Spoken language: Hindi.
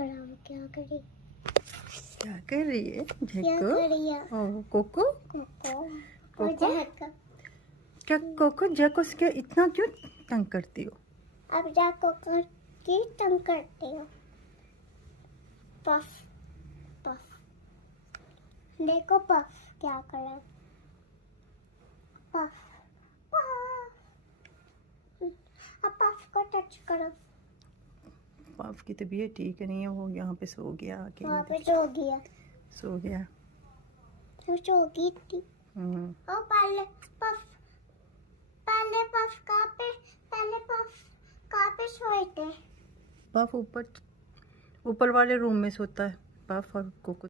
कराऊं? क्या करी? क्या कर रही है क्या जैको? करी है? ओ कोको कोको और कोको जैक। क्या कोको जैको से क्या इतना क्यों तंग करती हो? अब जा कोको की तंग करती हो। पफ पफ देखो पफ क्या करे। पफ पफ अब पफ को टच करो। पाप की तबीयत ठीक नहीं है, वो यहाँ पे सो गया वहाँ पे अकेले। सो गया। सो गया। वो सो गई थी। और पहले पफ कहाँ पे सोए थे? पाप ऊपर ऊपर वाले रूम में सोता है। पाप और कोको